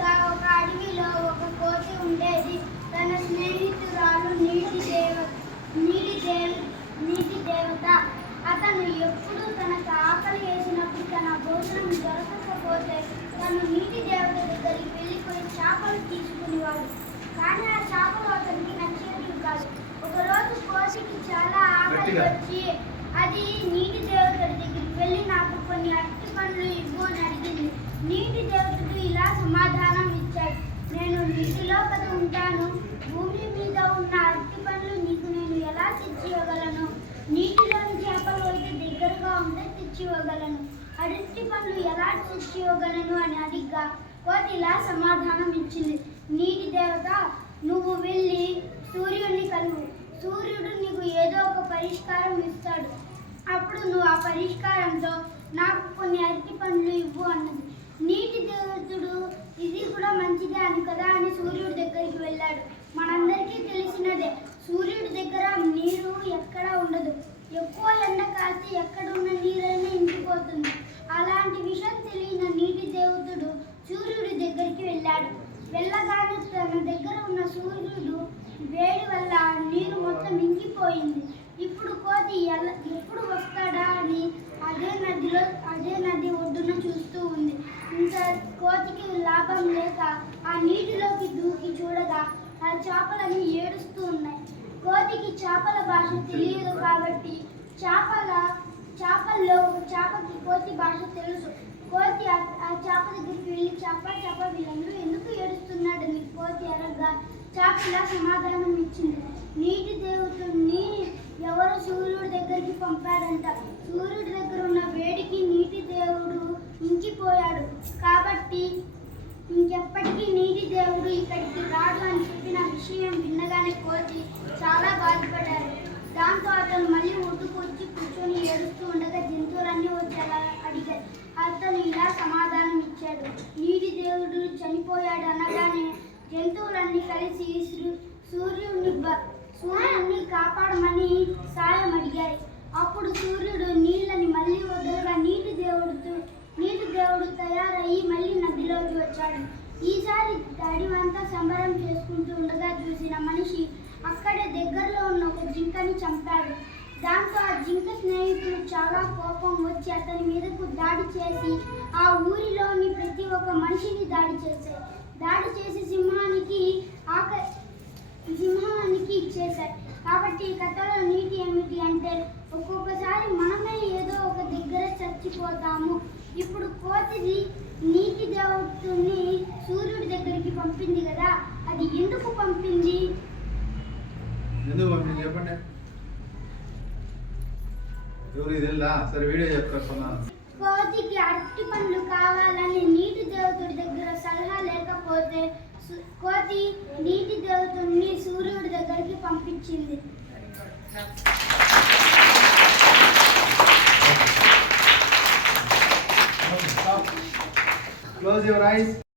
అనగా ఒక అడవిలో ఒక కోతి ఉండేది. తన స్నేహితురాలు నీటి దేవత. అతను ఎప్పుడు తనకు ఆకలి వేసినప్పుడు తన భోజనం దొరకకపోతే తను నీటి దేవత దగ్గరికి వెళ్ళిపోయి చేపలు తీసుకునేవాడు. కానీ ఆ చేపలు అతనికి నచ్చేవి కాదు. ఒకరోజు కోతికి చాలా ఆకలి వచ్చి అది నీటి దేవత దగ్గరికి వెళ్ళి నాకు కొన్ని అరటి పండ్లు ఇవ్వు అని అడిగింది. నీటి దేవతడు ఇలా సమాధానం ఇచ్చాడు, నేను నీటిలో కదా ఉంటాను, భూమి మీద ఉన్న అరటి పండ్లు నీకు నేను ఎలా తెచ్చి ఇవ్వగలను? నీటిలోని చేపలు అయితే దగ్గరగా ఉంటే తెచ్చి ఇవ్వగలను, అరటి పండ్లు ఎలా తెచ్చి ఇవ్వగలను అని అడిగ్గా కోతి ఇలా సమాధానం ఇచ్చింది, నీటి దేవత నువ్వు వెళ్ళి సూర్యుడిని కలువు, సూర్యుడు నీకు ఏదో ఒక పరిష్కారం ఇస్తాడు, అప్పుడు నువ్వు ఆ పరిష్కారంతో నాకు కొన్ని అరటి పండ్లు ఇవ్వు అన్నది. నీటి దేవతడు ఇది కూడా మంచిదే అని కదా అని సూర్యుడి దగ్గరికి వెళ్ళాడు. మనందరికీ తెలిసినదే, సూర్యుడి దగ్గర నీరు ఎక్కడ ఉండదు, ఎక్కువ ఎండ కాస్తే ఎక్కడున్న నీరైనా ఇంకిపోతుంది. అలాంటి విషయం తెలియని నీటి దేవతడు సూర్యుడి దగ్గరికి వెళ్ళాడు. వెళ్ళగానే తన దగ్గర ఉన్న సూర్యుడు వేడి వల్ల నీరు మొత్తం ఇంకిపోయింది. ఇప్పుడు కోతి ఎప్పుడు వస్తాడా అని అదే నది ఒడ్డున చూస్తూ ఉంది. ఇంకా కోతికి లాభం లేక ఆ నీటిలోకి దూకి చూడగా ఆ చేపలన్నీ ఏడుస్తూ ఉన్నాయి. కోతికి చేపల భాష తెలియదు కాబట్టి చేపల్లో ఒక చేపకి కోతి భాష తెలుసు. కోతి ఆ చేప దగ్గరికి వెళ్ళి చేప వీళ్ళందరూ ఎందుకు ఏడుస్తున్నాడని కోతి అడగగా చేప ఇలా సమాధానం ఇచ్చింది, నీటి దేవతని ఎవరు సూర్యుడి దగ్గరికి పంపాడంట, సూర్యుడి దగ్గర ఉన్న వేడికి నీటి దేవుడు ఇంకిపోయాడు కాబట్టి ఇంకెప్పటికీ నీటి దేవుడు ఇక్కడికి రాడు అని చెప్పిన విషయం విన్నగానే కోతి చాలా బాధపడ్డాడు. దాంతో అతను మళ్ళీ ఒడ్డుకు వచ్చి కూర్చొని ఏడుస్తూ ఉండగా జంతువులన్నీ వచ్చి అలా అడిగాయి. అతను ఇలా సమాధానం ఇచ్చాడు, నీటి దేవుడు చనిపోయాడు అనగానే జంతువులన్నీ కలిసి సూర్యుడిని కాపాడమని సాయం అడిగాయి. అప్పుడు సూర్యుడు నీళ్ళని మళ్ళీ వదలగా నీటి దేవుడు తయారయ్యి మళ్ళీ నదిలోకి వచ్చాడు. ఈసారి అడివంతా సంబరం చేసుకుంటూ ఉండగా చూసిన మనిషి అక్కడే దగ్గరలో ఉన్న ఒక జింకని చంపాడు. దాంతో ఆ జింక స్నేహితులు చాలా కోపం వచ్చి అతని మీదకు దాడి చేసి ఆ ఊరిలోని ప్రతి ఒక్క మనిషిని దాడి చేసి సింహానికి ఇచ్చేశాయి. కాబట్టి ఈ కథలో నీతి ఏమిటి అంటే ఒక్కొక్కసారి మనమే ఏదో ఒక దగ్గర చచ్చిపోతాము. ఇప్పుడు కోతిది నీటి దేవతని సూర్యుడి దగ్గరికి పంపింది కదా, అది ఎందుకు పంపింది? చెప్పండి. సరే వీడియో చెప్తాను. కోతికి అరటి పండ్లు కావాలని నీటి దేవతుడి దగ్గర సలహా లేకపోతే కోతి నీటి దేవతని సూర్యుడి దగ్గరికి పంపించింది. Close your eyes.